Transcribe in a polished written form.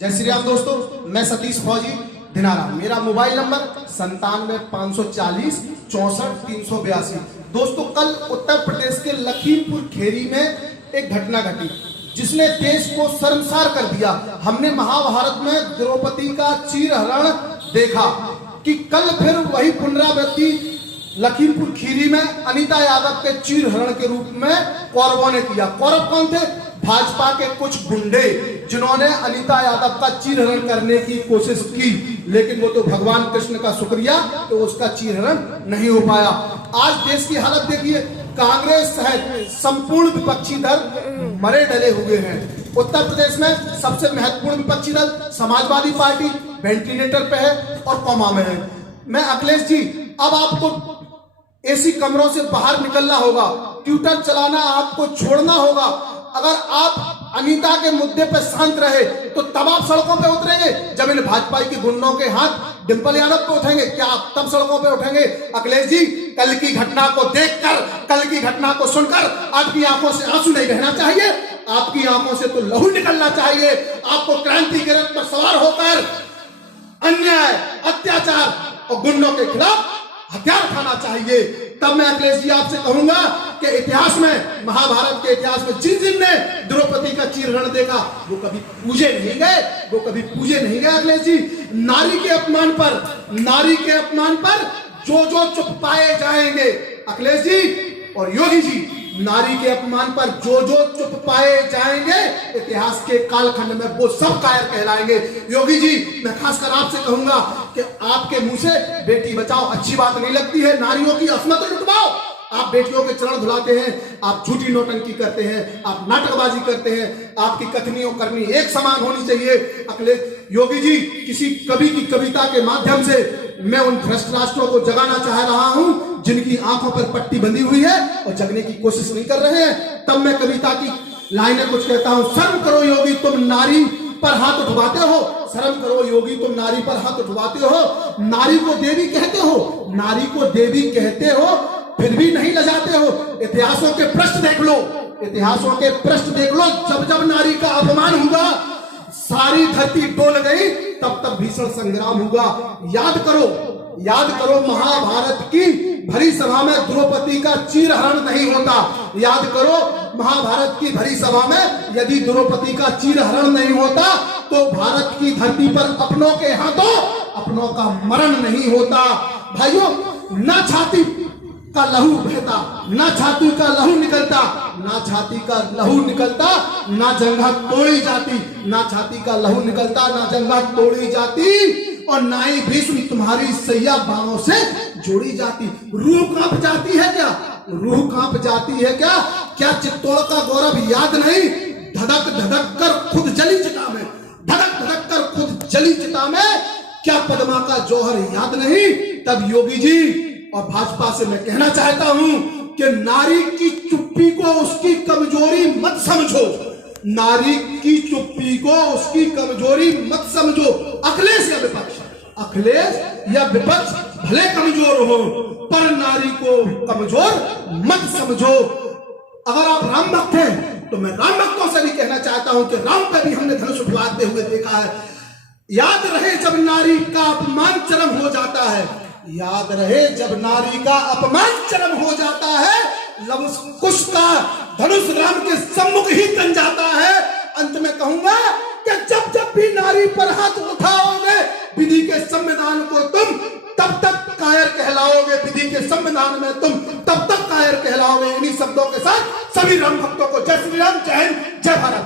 जय श्री राम दोस्तों, मैं सतीश फौजी दिनारा। मेरा मोबाइल नंबर 97,540,64,382। दोस्तों, कल उत्तर प्रदेश के लखीमपुर खीरी में एक घटना घटी जिसने देश को शर्मसार कर दिया। हमने महाभारत में द्रौपदी का चीरहरण देखा कि कल फिर वही पुनरावृत्ति लखीमपुर खीरी में अनीता यादव के चीरहरण के रूप में कौरवों ने किया। कौरव कौन थे? भाजपा के कुछ गुंडे जिन्होंने अनीता यादव का चीरहरण करने की कोशिश की, लेकिन वो तो भगवान कृष्ण का शुक्रिया तो उसका चीरहरण नहीं हो पाया। आज देश की हालत देखिए, कांग्रेस सहित संपूर्ण विपक्षी दल मरे डले हुए हैं। उत्तर प्रदेश में सबसे महत्वपूर्ण विपक्षी दल समाजवादी पार्टी वेंटिलेटर पे है और कोमा में है। मैं अखिलेश जी, अब आपको एसी कमरों से बाहर निकलना होगा, ट्विटर चलाना आपको छोड़ना होगा। अगर आप अनीता के मुद्दे पर शांत रहे तो तब आप सड़कों पे उतरेंगे। जब इन भाजपा के गुंडों के हाथ डिंपल यादव पे उठेंगे, क्या आप तब सड़कों पे उठेंगे? अखिलेश जी, कल की घटना को देखकर, कल की घटना को सुनकर आपकी आंखों से आंसू नहीं बहना चाहिए, आपकी आंखों से तो लहू निकलना चाहिए। आपको क्रांति के रथ पर सवार होकर अन्याय, अत्याचार और गुंडों के खिलाफ हथियार उठाना चाहिए। तब मैं अखिलेश जी आपसे कहूंगा कि इतिहास में, महाभारत के इतिहास में जिन जिन ने द्रौपदी का चीरहरण देखा वो कभी पूजे नहीं गए, वो कभी पूजे नहीं गए। अखिलेश जी, नारी के अपमान पर जो चुप पाए जाएंगे, अखिलेश जी और योगी जी, नारी के अपमान पर जो चुप पाए जाएंगे, इतिहास के कालखंड में वो सब कायर कहलाएंगे। योगी जी, मैं खासकर आपसे कहूंगा कि आपके मुंह से बेटी बचाओ अच्छी बात नहीं लगती है, नारियों की असमत लुटवाओ। आप बेटियों के चरण धुलाते हैं, आप झूठी नौटंकी करते हैं, आप नाटकबाजी करते हैं, आपकी कथनी और करनी एक समान होनी चाहिए। अखिलेश योगी जी, किसी कवि की कविता के माध्यम से मैं उन भ्रष्ट राष्ट्रों को जगाना चाह रहा हूं जिनकी आंखों पर पट्टी बंधी हुई है और जगने की कोशिश नहीं कर रहे हैं। तब मैं कविता की लाइनें कुछ कहता हूं। शर्म करो योगी, तुम नारी पर हाथ उठवाते हो, शर्म करो योगी, तुम नारी पर हाथ उठवाते हो। नारी को देवी कहते हो, नारी को देवी कहते हो, फिर भी नहीं लजाते हो। इतिहासों के पृष्ठ देख लो, इतिहासों के पृष्ठ देख लो। जब जब नारी का अपमान हुआ, सारी धरती डोल गई, तब भीषण संग्राम हुआ। याद करो महाभारत की भरी सभा में द्रौपदी का चीरहरण नहीं होता। याद करो महाभारत की भरी सभा में यदि द्रौपदी का चीरहरण नहीं होता तो भारत की धरती पर अपनों के हाथों अपनों का मरण नहीं होता। भाइयों, ना छाती का लहू बहता, ना छाती का लहू निकलता, ना छाती का लहू निकलता, ना जंघा तोड़ी जाती, ना छाती का लहू निकलता, ना जंघा तोड़ी जाती, और ना ही भीष्म तुम्हारी सैया बाणों से जोड़ी जाती। रूह कांप जाती है क्या? रूह कांप जाती है क्या? क्या चित्तौड़ का गौरव याद नहीं? धड़क धड़क कर खुद जली चिता में, धड़क धड़क कर खुद जली चिता में, क्या पद्मा का जौहर याद नहीं? तब योगी जी और भाजपा से मैं कहना चाहता हूं कि नारी की चुप्पी को उसकी कमजोरी मत समझो, नारी की चुप्पी को उसकी कमजोरी मत समझो। अखिलेश या विपक्ष भले कमजोर हो, पर नारी को कमजोर मत समझो। अगर आप राम भक्त हैं तो मैं राम भक्तों से भी कहना चाहता हूं कि राम पे भी हमने धनुष उठवाते हुए देखा है। याद रहे जब नारी का अपमान चरम हो जाता है, याद रहे जब नारी का अपमान चरम हो जाता है, लव कुश का धनुष राम के सम्मुख ही तन जाता है। अंत में कहूंगा कि जब जब भी नारी पर हाथ उठाओगे, विधि के संविधान को तुम तब तक कायर कहलाओगे, विधि के संविधान में तुम तब तक कायर कहलाओगे। इन्हीं शब्दों के साथ सभी राम भक्तों को जय श्री राम, जय हिंद, जय भारत।